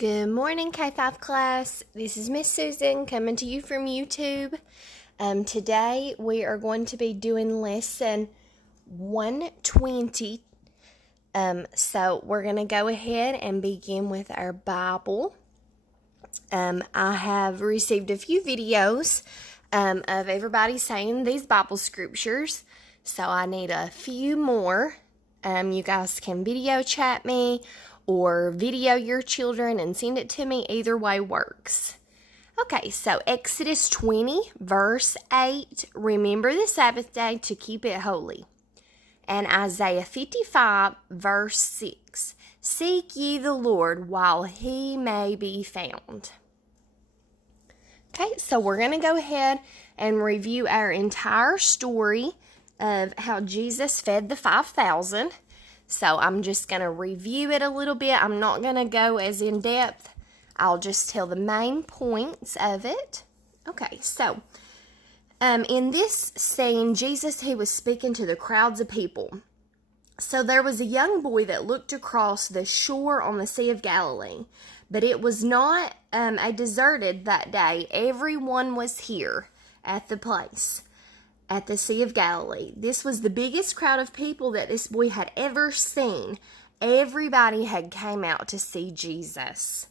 Good morning, K5 class. This is Miss Susan coming to you from YouTube. Today we are going to be doing lesson 120. So we're going to go ahead and begin with our Bible. I have received a few videos of everybody saying these Bible scriptures. So I need a few more. You guys can video chat me or video your children and send it to me. Either way works. Okay, so Exodus 20, verse 8, remember the Sabbath day to keep it holy. And Isaiah 55, verse 6, seek ye the Lord while he may be found. Okay, so we're going to go ahead and review our entire story of how Jesus fed the 5,000. So I'm just going to review it a little bit. I'm not going to go as in depth. I'll just tell the main points of it. Okay, so in this scene, Jesus, he was speaking to the crowds of people. So there was a young boy that looked across the shore on the Sea of Galilee, but it was not a deserted that day. Everyone was here at the place, at the Sea of Galilee. This was the biggest crowd of people that this boy had ever seen. Everybody had came out to see Jesus.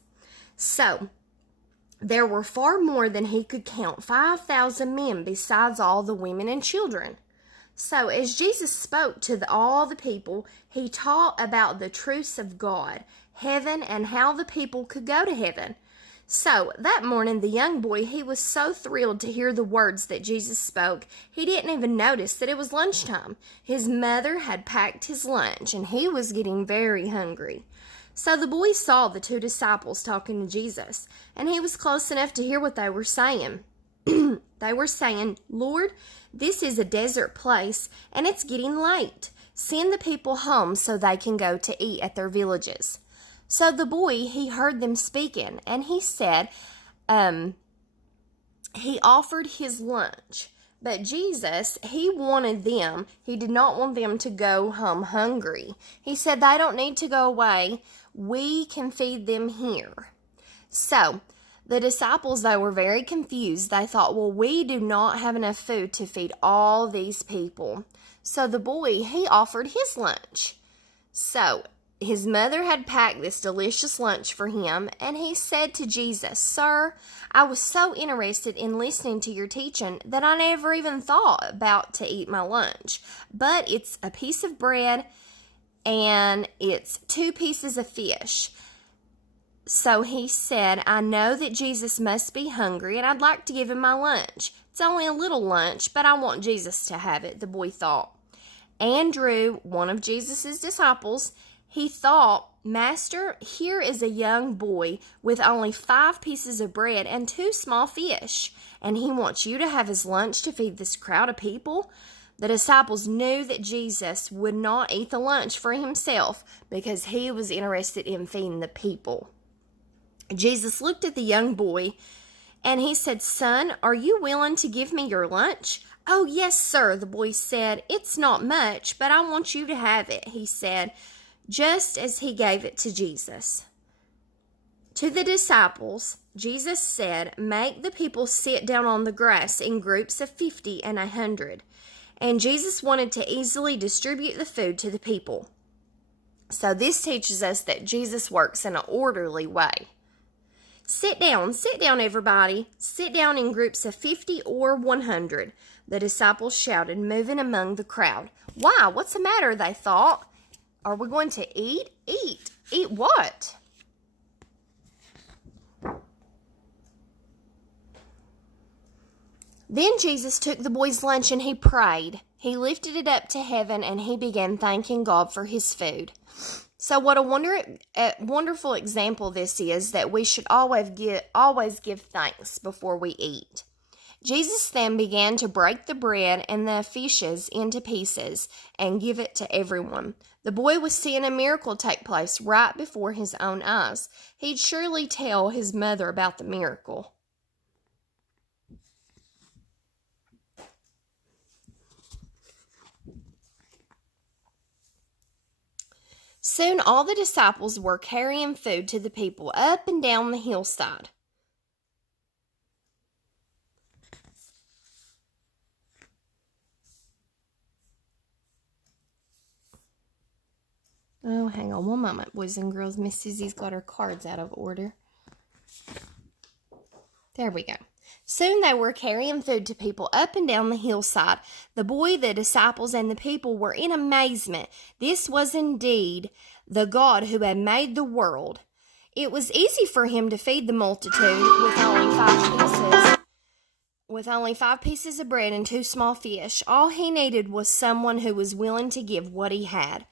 So, there were far more than he could count, 5,000 men besides all the women and children. So, as Jesus spoke to all the people, he taught about the truths of God, heaven, and how the people could go to heaven. So, that morning, the young boy, he was so thrilled to hear the words that Jesus spoke, he didn't even notice that it was lunchtime. His mother had packed his lunch, and he was getting very hungry. So the boy saw the two disciples talking to Jesus, and he was close enough to hear what they were saying. They were saying, Lord, this is a desert place, and it's getting late. Send the people home so they can go to eat at their villages. So the boy, he heard them speaking, and he said, he offered his lunch. But Jesus, he did not want them to go home hungry. He said, they don't need to go away. We can feed them here. So, the disciples, they were very confused. They thought, well, we do not have enough food to feed all these people. So the boy, he offered his lunch. So, his mother had packed this delicious lunch for him, and he said to Jesus, Sir, I was so interested in listening to your teaching that I never even thought about to eat my lunch. But it's a piece of bread, and it's 2 pieces of fish. So he said, I know that Jesus must be hungry, and I'd like to give him my lunch. It's only a little lunch, but I want Jesus to have it, the boy thought. Andrew, one of Jesus' disciples, he thought, Master, here is a young boy with only 5 pieces of bread and 2 small fish, and he wants you to have his lunch to feed this crowd of people? The disciples knew that Jesus would not eat the lunch for himself because he was interested in feeding the people. Jesus looked at the young boy and he said, Son, are you willing to give me your lunch? Oh, yes, sir, the boy said. It's not much, but I want you to have it, he said, just as he gave it to Jesus. To the disciples, Jesus said, make the people sit down on the grass in groups of 50 and 100. And Jesus wanted to easily distribute the food to the people. So this teaches us that Jesus works in an orderly way. Sit down, everybody. Sit down in groups of 50 or 100, the disciples shouted, moving among the crowd. Why, what's the matter, they thought. Are we going to eat? Eat. Eat what? Then Jesus took the boy's lunch and he prayed. He lifted it up to heaven and he began thanking God for his food. So what a wonderful example this is, that we should always give thanks before we eat. Jesus then began to break the bread and the fishes into pieces and give it to everyone. The boy was seeing a miracle take place right before his own eyes. He'd surely tell his mother about the miracle. Soon all the disciples were carrying food to the people up and down the hillside. Oh, hang on one moment, boys and girls. Miss Susie's got her cards out of order. There we go. Soon they were carrying food to people up and down the hillside. The boy, the disciples, and the people were in amazement. This was indeed the God who had made the world. It was easy for him to feed the multitude with only five pieces of bread and 2 small fish. All he needed was someone who was willing to give what he had.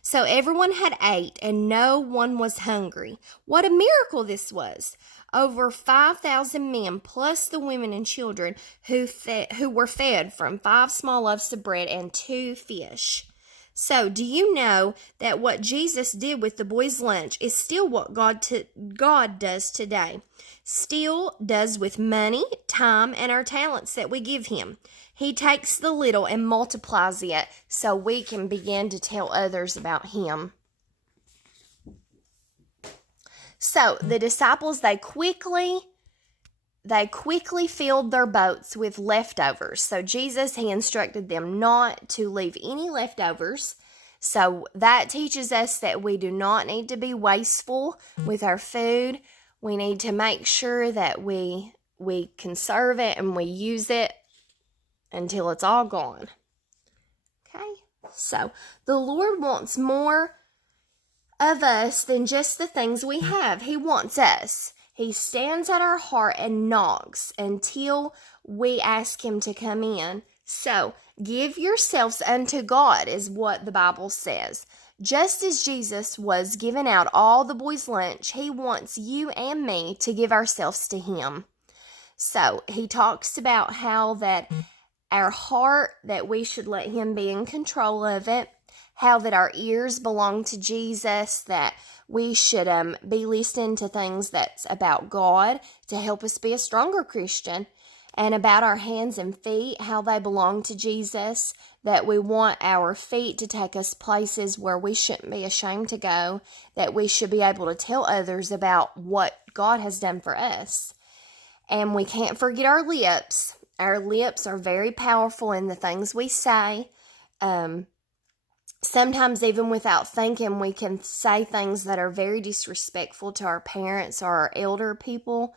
So everyone had ate, and no one was hungry. What a miracle this was! Over 5,000 men, plus the women and children, who were fed from 5 small loaves of bread and 2 fish. So, do you know that what Jesus did with the boys' lunch is still what God does today? Still does with money, time, and our talents that we give him. He takes the little and multiplies it so we can begin to tell others about him. So the disciples, they quickly filled their boats with leftovers. So Jesus, he instructed them not to leave any leftovers. So that teaches us that we do not need to be wasteful with our food. We need to make sure that we conserve it and we use it until it's all gone. Okay? So the Lord wants more of us than just the things we have. He wants us. He stands at our heart and knocks until we ask him to come in. So, give yourselves unto God is what the Bible says. Just as Jesus was giving out all the boys' lunch, he wants you and me to give ourselves to him. So, he talks about how that our heart, that we should let him be in control of it. How that our ears belong to Jesus, that we should be listening to things that's about God to help us be a stronger Christian, and about our hands and feet, how they belong to Jesus, that we want our feet to take us places where we shouldn't be ashamed to go, that we should be able to tell others about what God has done for us. And we can't forget our lips. Our lips are very powerful in the things we say. Sometimes even without thinking, we can say things that are very disrespectful to our parents or our elder people.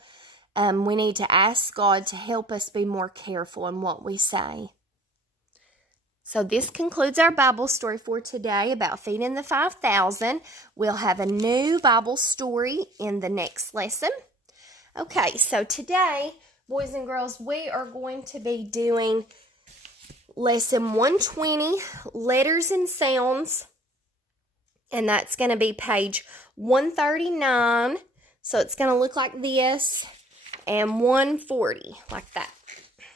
We need to ask God to help us be more careful in what we say. So this concludes our Bible story for today about feeding the 5,000. We'll have a new Bible story in the next lesson. Okay, so today, boys and girls, we are going to be doing Lesson 120, Letters and Sounds, and that's going to be page 139, so it's going to look like this, and 140, like that.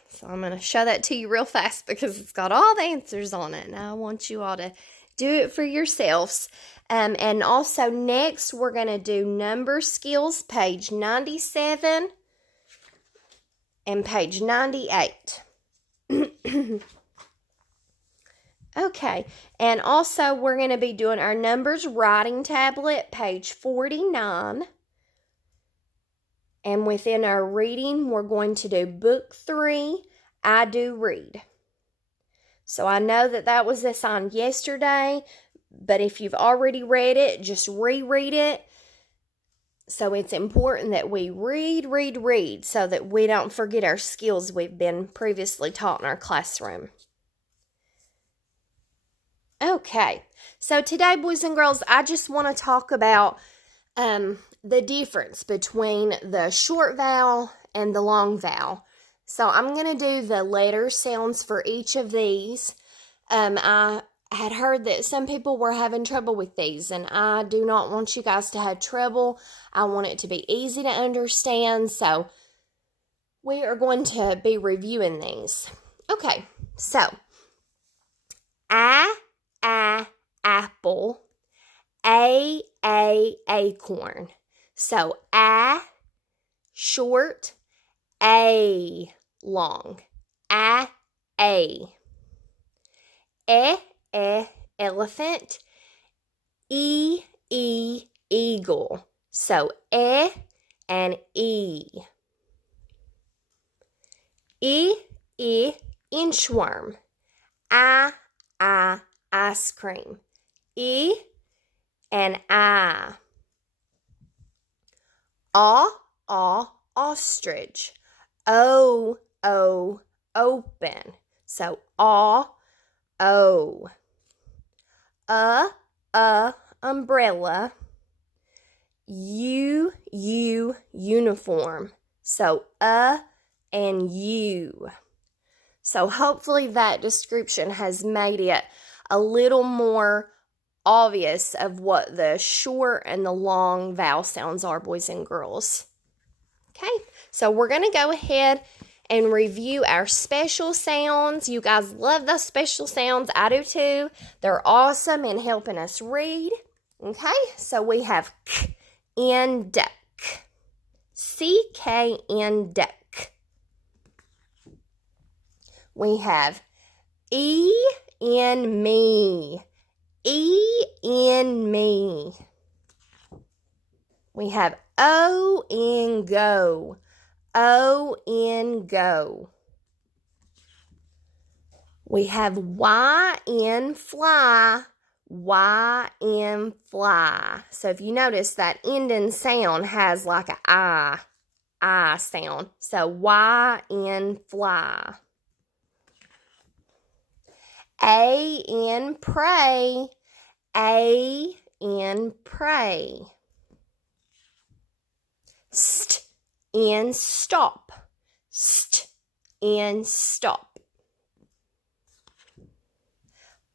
So I'm going to show that to you real fast because it's got all the answers on it, and I want you all to do it for yourselves. And also next, we're going to do Number Skills, page 97, and page 98. Okay, and also we're going to be doing our numbers writing tablet, page 49. And within our reading, we're going to do book 3, I Do Read. So I know that was assigned yesterday, but if you've already read it, just reread it. So it's important that we read, so that we don't forget our skills we've been previously taught in our classroom. Okay, so today, boys and girls, I just want to talk about the difference between the short vowel and the long vowel. So I'm going to do the letter sounds for each of these. I had heard that some people were having trouble with these, and I do not want you guys to have trouble. I want it to be easy to understand, so we are going to be reviewing these. Okay, so apple, acorn. So short, long. Elephant, eagle. So and E. Inchworm. Ice cream. E and I. Ostrich. O, open. So, O. Umbrella. Uniform. So, and U. So, hopefully that description has made it a little more obvious of what the short and the long vowel sounds are, boys and girls. Okay, so we're going to go ahead and review our special sounds. You guys love those special sounds. I do too. They're awesome in helping us read. Okay, so we have k in duck. CK in duck. We have E in me. E in me. We have O in go. O in go. We have Y in fly. Y in fly. So if you notice that ending sound has like an I sound. So Y in fly. A in pray. A in pray. St in stop. St in stop.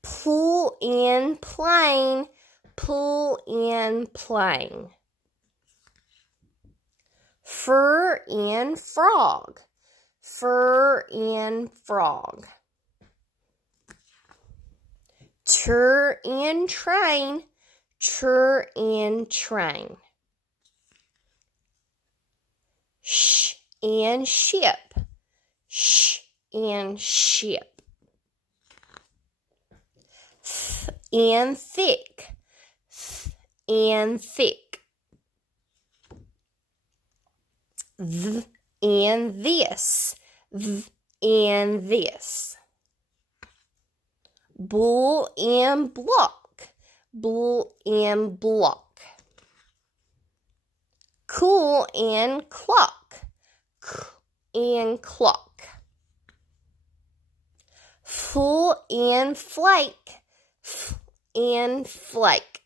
Pull in plane. Pull in plane. Fur in frog. Fur in frog. Tur in train. Tur in train. Sh in ship. Sh in ship. Th in thick. Th in thick. Th in this. Th in this. Bull in block. Bull in block. Cool in clock. In clock. Full in flake. In flake.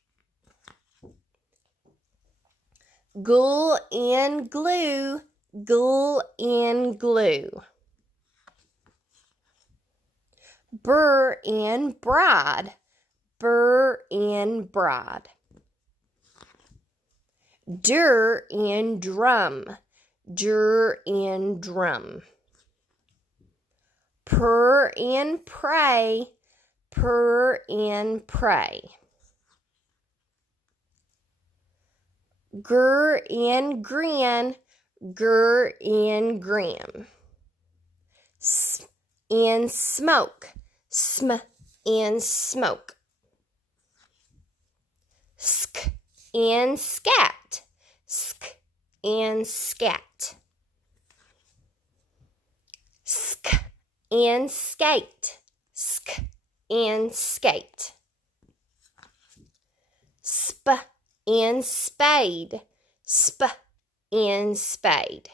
Ghoul in glue. Ghoul in glue. Burr in bride. Burr in bride. Dur in drum. Dur in drum. Purr in pray. Purr in pray. Grr in grin. Grr in grin. In smoke. Sm in smoke. Sk in scat. Sk in scat. Sk in skate. Sk in skate. Sp in spade. Sp in spade.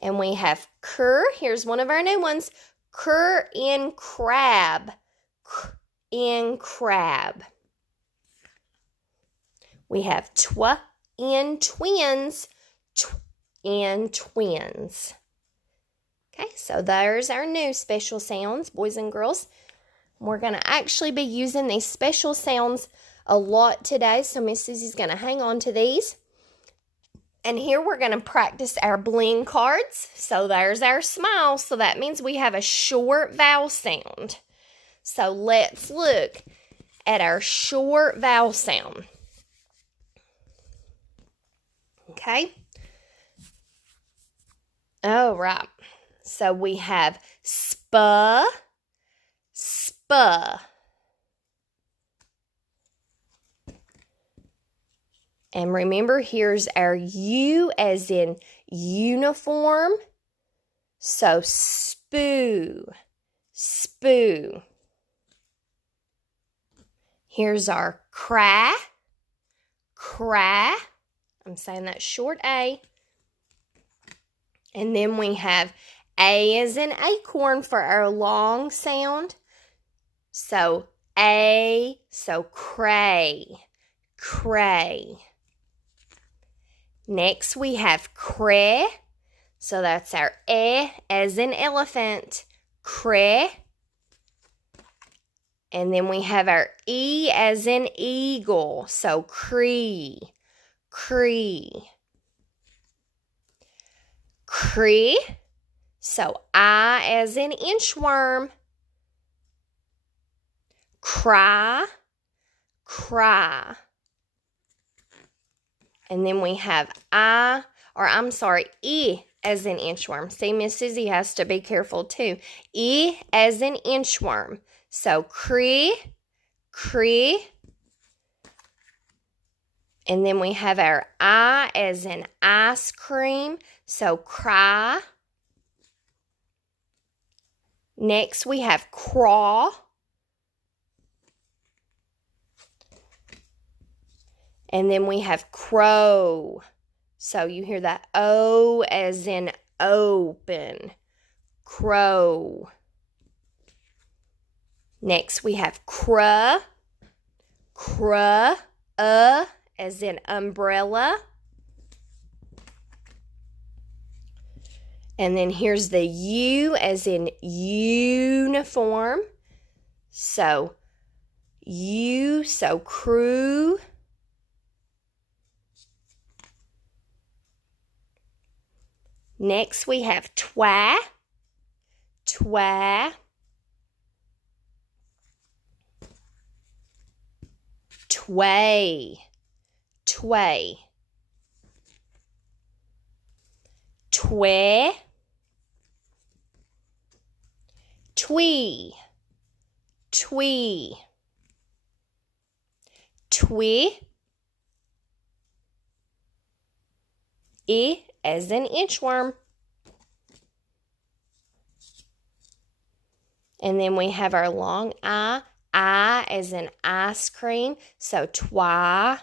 And we have cur. Here's one of our new ones. Cur in crab. In crab. We have twa in twins. In twins. Okay, so there's our new special sounds, boys and girls. We're going to actually be using these special sounds a lot today, so Miss Susie's going to hang on to these. And here we're going to practice our bling cards. So there's our smile, so that means we have a short vowel sound. So let's look at our short vowel sound. Okay. All right. So we have spa, spa. And remember, here's our U as in uniform. So spoo, spoo. Here's our cry, cry. I'm saying that short A. And then we have A as in acorn for our long sound. So A, so cray, cray. Next we have cray. So that's our E as in elephant, cray. And then we have our E as in eagle, so cree, cree. Cree, so I as in inchworm, cry, cry. And then we have E as in inchworm. See, Miss Susie has to be careful too. E as in inchworm. So cree, cree. And then we have our I as in ice cream. So cry. Next we have craw. And then we have crow. So you hear that O as in open. Crow. Next we have cruh. Cruh. As in umbrella. And then here's the U as in uniform. So U, so crew. Next we have twa, twa. Tway, tway. Twe, twee, twee. Twee, E as in inchworm. And then we have our long I as in ice cream. So twi.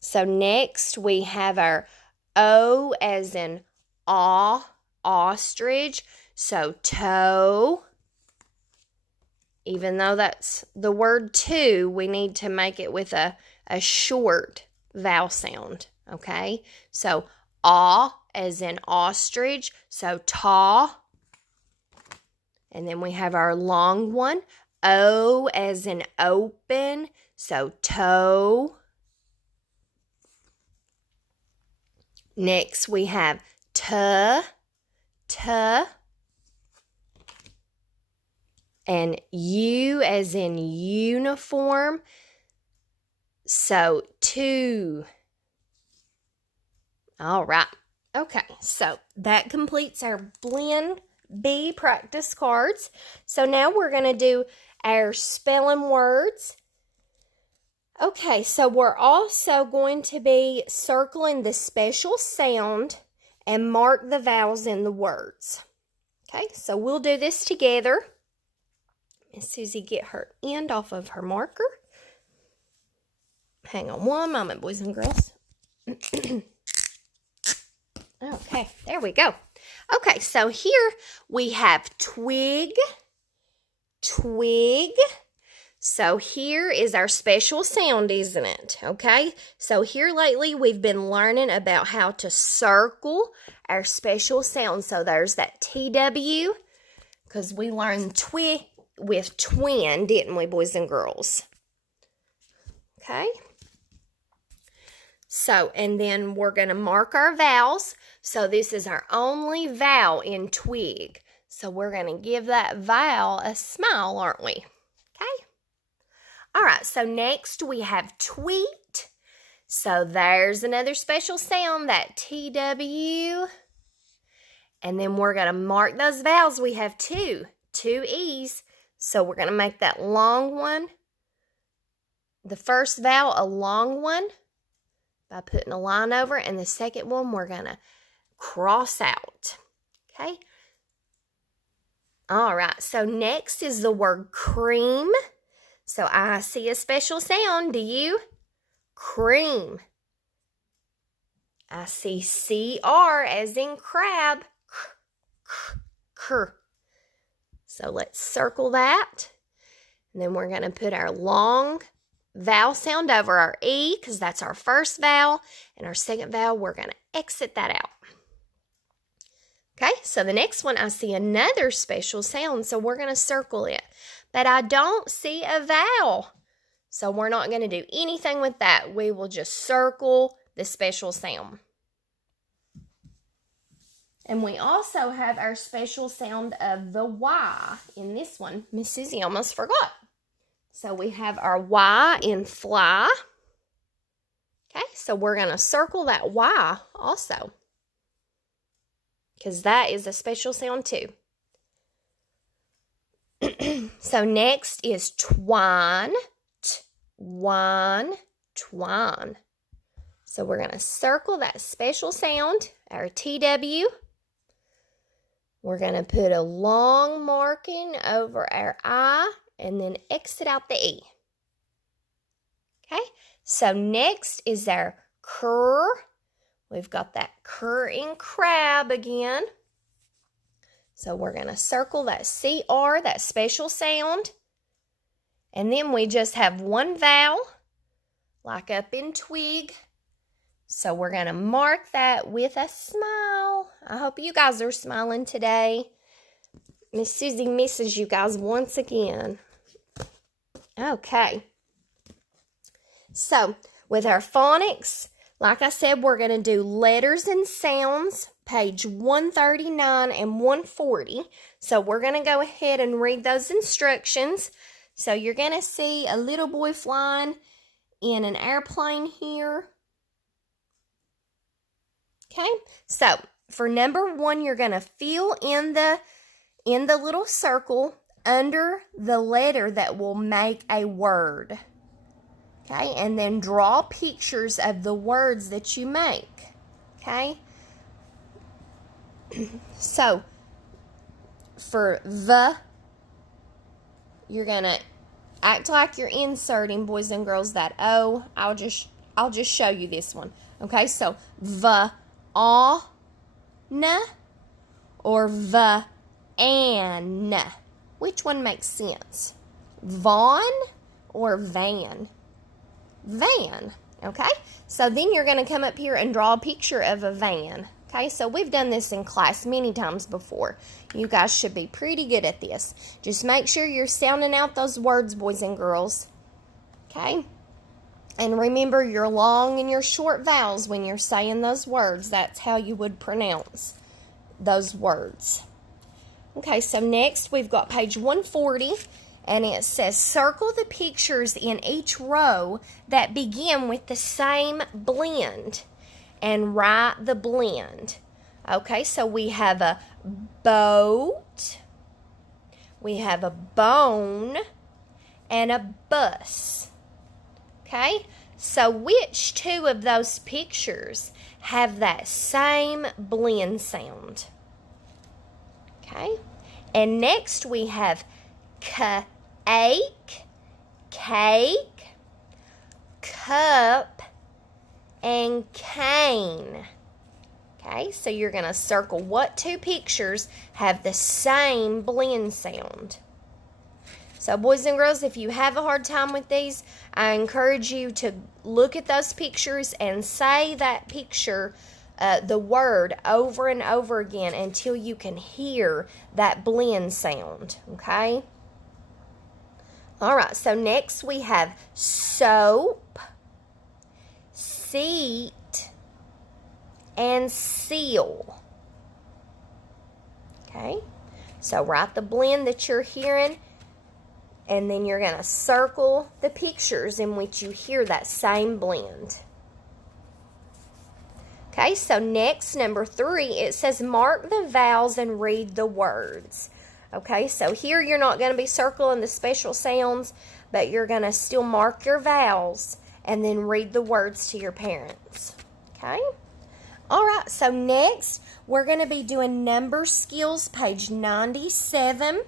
So next we have our O as in ostrich. So toe. Even though that's the word two, we need to make it with a short vowel sound, okay? So as in ostrich, so taw. And then we have our long one, O as in open, so toe. Next we have tuh. And U as in uniform, so two. All right. Okay, so that completes our Blend B practice cards. So now we're going to do our spelling words. Okay, so we're also going to be circling the special sound and mark the vowels in the words. Okay, so we'll do this together. Miss Susie, get her end off of her marker. Hang on one moment, boys and girls. Okay, there we go. Okay, so here we have twig, twig. So here is our special sound, isn't it? Okay, so here lately we've been learning about how to circle our special sound. So there's that TW, because we learned twig with twin, didn't we, boys and girls? Okay. So, and then we're going to mark our vowels. So this is our only vowel in twig. So we're going to give that vowel a smile, aren't we? Okay. All right, so next we have tweet. So there's another special sound, that TW. And then we're going to mark those vowels. We have two E's. So we're going to make that long one the first vowel a long one by putting a line over, and the second one we're going to cross out. Okay? All right, so next is the word cream. So I see a special sound. Do you? Cream. I see CR as in crab. So let's circle that. And then we're going to put our long vowel sound over our E because that's our first vowel. And our second vowel, we're going to exit that out. Okay, so the next one, I see another special sound, so we're going to circle it. But I don't see a vowel, so we're not going to do anything with that. We will just circle the special sound. And we also have our special sound of the Y in this one. Miss Susie almost forgot. So we have our Y in fly. Okay, so we're going to circle that Y also, because that is a special sound too. So next is twine, twine, twine. So we're going to circle that special sound, our TW. We're going to put a long marking over our I and then exit out the E. Okay, so next is our cur. We've got that cur in crab again. So we're going to circle that CR, that special sound. And then we just have one vowel, like up in twig. So we're going to mark that with a smile. I hope you guys are smiling today. Miss Susie misses you guys once again. Okay. So with our phonics, like I said, we're going to do letters and sounds, page 139 and 140. So we're going to go ahead and read those instructions. So you're going to see a little boy flying in an airplane here. Okay, so for number 1, you're going to fill in the little circle under the letter that will make a word. Okay, and then draw pictures of the words that you make. Okay, so for the, you're going to act like you're inserting, boys and girls, that O. I'll just show you this one. Okay, so the, na, or the, an. Which one makes sense? Vaughn or van? Van. Okay, so then you're going to come up here and draw a picture of a van. Okay, so we've done this in class many times before. You guys should be pretty good at this. Just make sure you're sounding out those words, boys and girls. Okay, and remember your long and your short vowels when you're saying those words. That's how you would pronounce those words. Okay, so next we've got page 140, and it says circle the pictures in each row that begin with the same blend and write the blend. Okay, so we have a boat, we have a bone, and a bus. Okay, so which two of those pictures have that same blend sound? Okay, and next we have cake, cake, cup, and cane. Okay, so you're going to circle what two pictures have the same blend sound. So boys and girls, if you have a hard time with these, I encourage you to look at those pictures and say that picture, the word, over and over again until you can hear that blend sound. Okay? All right, so next we have soap, seat, and seal. Okay, so write the blend that you're hearing, and then you're going to circle the pictures in which you hear that same blend. Okay, so next, number 3, it says mark the vowels and read the words. Okay, so here you're not going to be circling the special sounds, but you're going to still mark your vowels and then read the words to your parents. Okay? All right, so next we're going to be doing number skills, page 97.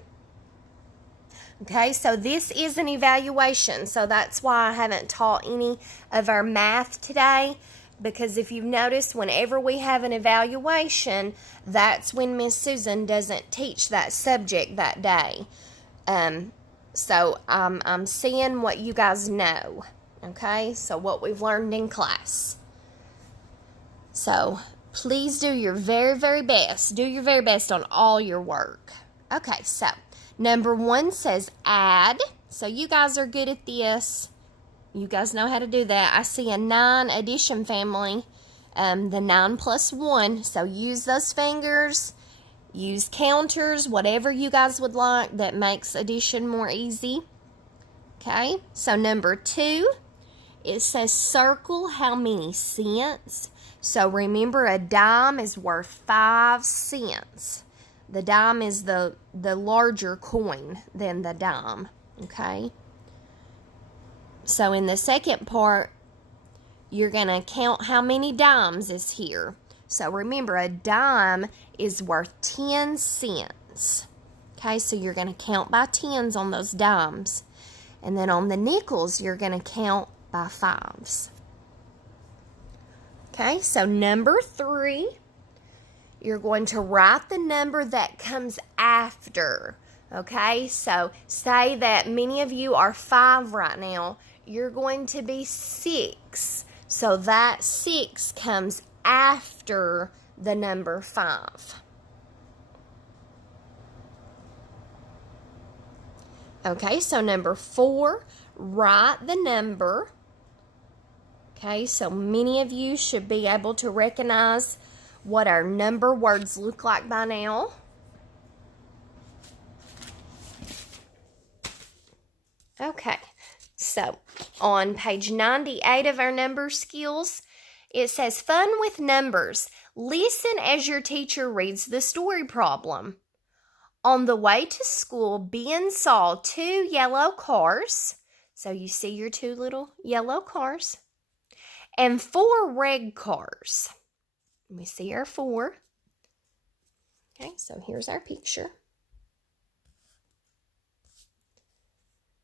Okay, so this is an evaluation, so that's why I haven't taught any of our math today, because if you've noticed, whenever we have an evaluation, that's when Miss Susan doesn't teach that subject that day. So I'm seeing what you guys know, okay, so what we've learned in class. So please do your very, very best. Do your very best on all your work. Okay, so number 1 says add. So you guys are good at this. You guys know how to do that. I see a 9 addition family, the 9 plus 1. So use those fingers. Use counters, whatever you guys would like that makes addition more easy. Okay, so number 2, it says circle how many cents. So remember, a dime is worth 5 cents. The dime is the larger coin than the dime, okay? So in the second part, you're going to count how many dimes is here. So remember, a dime is worth 10 cents. Okay, so you're going to count by tens on those dimes. And then on the nickels, you're going to count by fives. Okay, so number 3, you're going to write the number that comes after. Okay, so say that many of you are 5 right now. You're going to be 6. So that 6 comes after the number 5. Okay, so number 4, write the number. Okay, so many of you should be able to recognize what our number words look like by now. Okay, so on page 98 of our number skills, it says fun with numbers. Listen as your teacher reads the story problem. On the way to school, Ben saw 2 yellow cars. So you see your 2 little yellow cars. And 4 red cars. Let me see our 4. Okay, so here's our picture.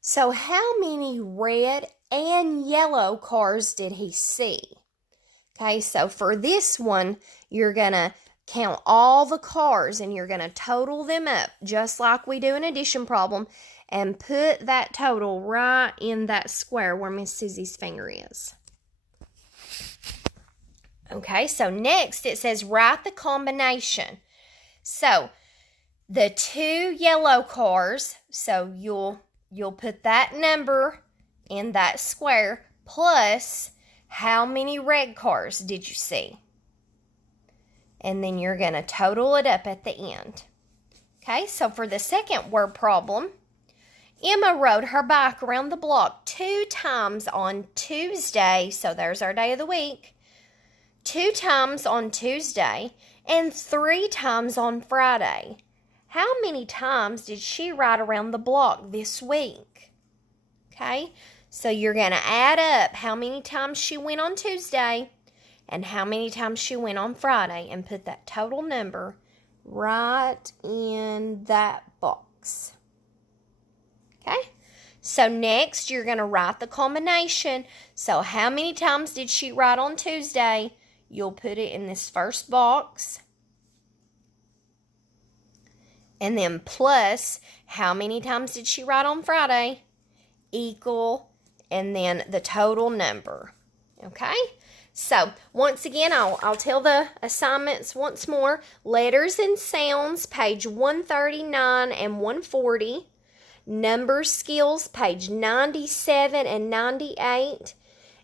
So how many red and yellow cars did he see? Okay, so for this one, you're going to count all the cars and you're going to total them up, just like we do an addition problem, and put that total right in that square where Miss Susie's finger is. Okay, so next it says write the combination. So the 2 yellow cars, so you'll put that number in that square, plus how many red cars did you see? And then you're going to total it up at the end. Okay, so for the second word problem, Emma rode her bike around the block 2 times on Tuesday, so there's our day of the week, 2 times on Tuesday, and 3 times on Friday. How many times did she ride around the block this week? Okay, so you're going to add up how many times she went on Tuesday and how many times she went on Friday and put that total number right in that box. Okay, so next you're going to write the combination. So how many times did she ride on Tuesday? You'll put it in this first box. And then plus, how many times did she ride on Friday? Equal, and then the total number. Okay? So, once again, I'll tell the assignments once more. Letters and sounds, page 139 and 140. Number skills, page 97 and 98.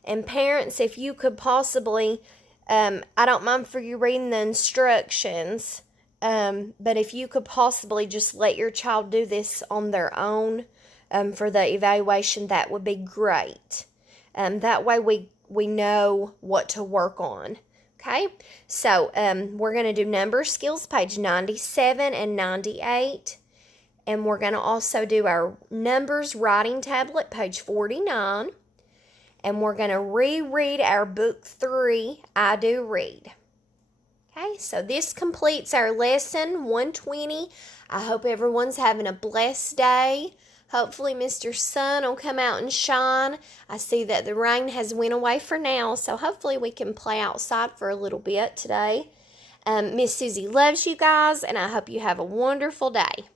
And parents, if you could possibly, I don't mind for you reading the instructions, but if you could possibly just let your child do this on their own for the evaluation, that would be great. That way we know what to work on. Okay, so we're going to do number skills, page 97 and 98. And we're going to also do our numbers writing tablet, page 49. And we're going to reread our book 3, I Do Read. Okay, so this completes our lesson 120. I hope everyone's having a blessed day. Hopefully Mr. Sun will come out and shine. I see that the rain has went away for now, so hopefully we can play outside for a little bit today. Miss Susie loves you guys, and I hope you have a wonderful day.